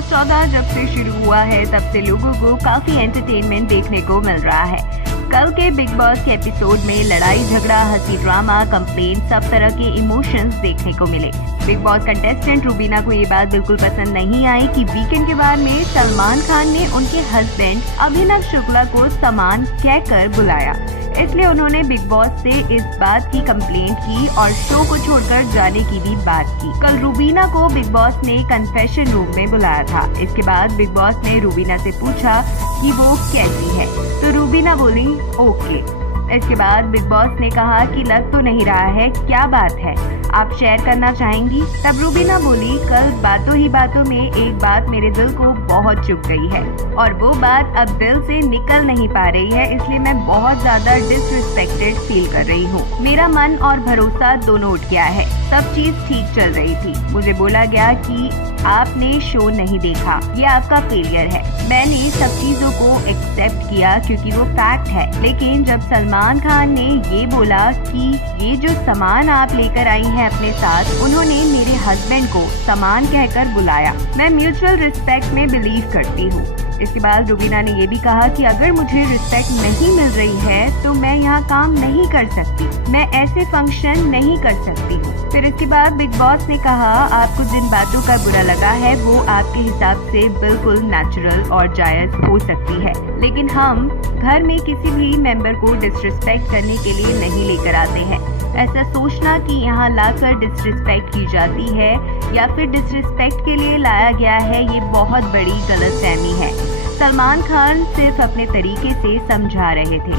Boss 14 जब से शुरू हुआ है तब से लोगों को काफी एंटरटेनमेंट देखने को मिल रहा है। कल के बिग बॉस के एपिसोड में लड़ाई झगड़ा, हंसी, ड्रामा, कंप्लेंट, सब तरह के इमोशंस देखने को मिले। बिग बॉस कंटेस्टेंट रूबीना को ये बात बिल्कुल पसंद नहीं आई कि वीकेंड के बाद में सलमान खान ने उनके हस्बैंड अभिनव शुक्ला को समान कहकर बुलाया। इसलिए उन्होंने बिग बॉस से इस बात की कंप्लेंट की और शो को छोड़कर जाने की भी बात की। कल रूबीना को बिग बॉस ने कन्फेशन रूम में बुलाया था। इसके बाद बिग बॉस ने रूबीना से पूछा कि वो कैसी है, तो रूबीना बोली ओके। इसके बाद बिग बॉस ने कहा कि लग तो नहीं रहा है, क्या बात है, आप शेयर करना चाहेंगी? तब रूबीना बोली कल बातों ही बातों में एक बात मेरे दिल को बहुत चुभ गई है और वो बात अब दिल से निकल नहीं पा रही है, इसलिए मैं बहुत ज्यादा डिसरिस्पेक्टेड फील कर रही हूँ। मेरा मन और भरोसा दोनों उठ गया है। सब चीज ठीक चल रही थी। मुझे बोला गया कि आपने शो नहीं देखा, ये आपका फेलियर है। मैंने सब चीजों को एक्सेप्ट किया क्योंकि वो फैक्ट है, लेकिन जब सलमान खान ने ये बोला कि ये जो सामान आप लेकर आई हैं अपने साथ, उन्होंने मेरे हस्बैंड को सामान कहकर बुलाया। मैं म्यूचुअल रिस्पेक्ट में बिलीव करती हूँ। इसके बाद रूबीना ने ये भी कहा कि अगर मुझे रिस्पेक्ट नहीं मिल रही है तो मैं यहाँ काम नहीं कर सकती, मैं ऐसे फंक्शन नहीं कर सकती हूँ। फिर इसके बाद बिग बॉस ने कहा आपको जिन बातों का बुरा लगा है वो आपके हिसाब से बिल्कुल नेचुरल और जायज हो सकती है, लेकिन हम घर में किसी भी मेंबर को डिसरिस्पेक्ट करने के लिए नहीं लेकर आते हैं। ऐसा सोचना कि यहाँ लाकर डिसरिस्पेक्ट की जाती है या फिर डिसरिस्पेक्ट के लिए लाया गया है, ये बहुत बड़ी गलतफहमी है। सलमान खान सिर्फ अपने तरीके से समझा रहे थे।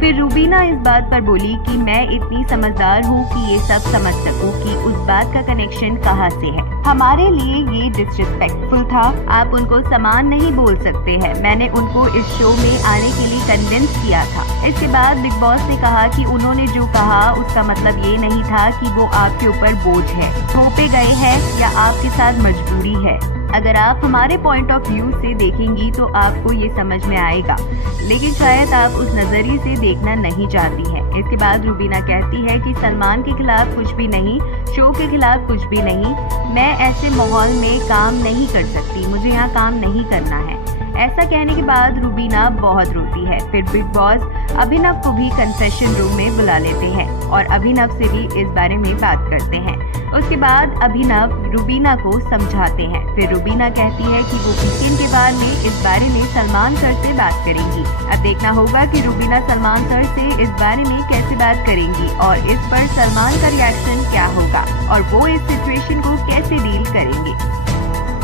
फिर रूबीना इस बात पर बोली कि मैं इतनी समझदार हूँ कि ये सब समझ सकूँ कि उस बात का कनेक्शन कहाँ से है। हमारे लिए ये डिसरिस्पेक्टफुल था, आप उनको समान नहीं बोल सकते हैं। मैंने उनको इस शो में आने के लिए कन्विंस किया था। इसके बाद बिग बॉस ने कहा कि उन्होंने जो कहा उसका मतलब ये नहीं था कि वो आपके ऊपर बोझ है, थोपे गए हैं या आपके साथ मजबूरी है। अगर आप हमारे पॉइंट ऑफ व्यू से देखेंगी तो आपको ये समझ में आएगा, लेकिन शायद आप उस नजरिए से देखना नहीं चाहती हैं। इसके बाद रूबीना कहती है कि सलमान के खिलाफ कुछ भी नहीं, शो के खिलाफ कुछ भी नहीं, मैं ऐसे माहौल में काम नहीं कर सकती, मुझे यहाँ काम नहीं करना है। ऐसा कहने के बाद रूबीना बहुत रोती है। फिर बिग बॉस अभिनव को भी कन्फेशन रूम में बुला लेते हैं और अभिनव से भी इस बारे में बात करते हैं। उसके बाद अभिनव रूबीना को समझाते हैं। फिर रूबीना कहती है कि वो वीकेंड के बाद में इस बारे में सलमान सर से बात करेंगी। अब देखना होगा कि रूबीना सलमान सर से इस बारे में कैसे बात करेंगी और इस पर सलमान का रिएक्शन क्या होगा और वो इस सिचुएशन को कैसे डील करेंगे।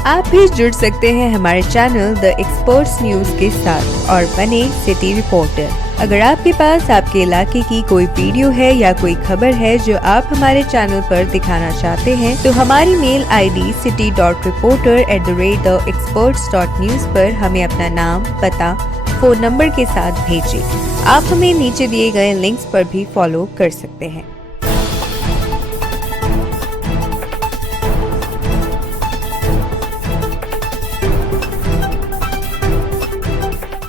आप भी जुड़ सकते हैं हमारे चैनल द एक्सपर्ट्स न्यूज के साथ और बने सिटी रिपोर्टर। अगर आपके पास आपके इलाके की कोई वीडियो है या कोई खबर है जो आप हमारे चैनल पर दिखाना चाहते हैं तो हमारी मेल ID city.reporter@theexperts.news पर हमें अपना नाम, पता, फोन नंबर के साथ भेजें। आप हमें नीचे दिए गए लिंक्स पर भी फॉलो कर सकते हैं।